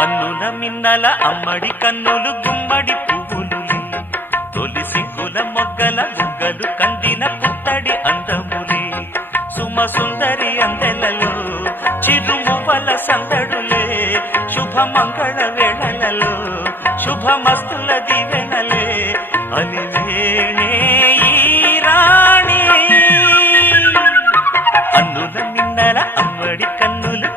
అన్నుల మిన్నల అమ్మడి కన్నులు గుమ్మడి పువ్వులులే తొలి సిగ్గుల మొగ్గల బుగ్గలు కందిన పుత్తడి అందములే సుమ సుందరి అందెలలో చిరుమువల సందడులే శుభమంగళ వేళలలో శుభమస్తుల దివెనలే అలివేణే ఈ రాణి అన్నుల మిన్నల అమ్మడి కన్నులు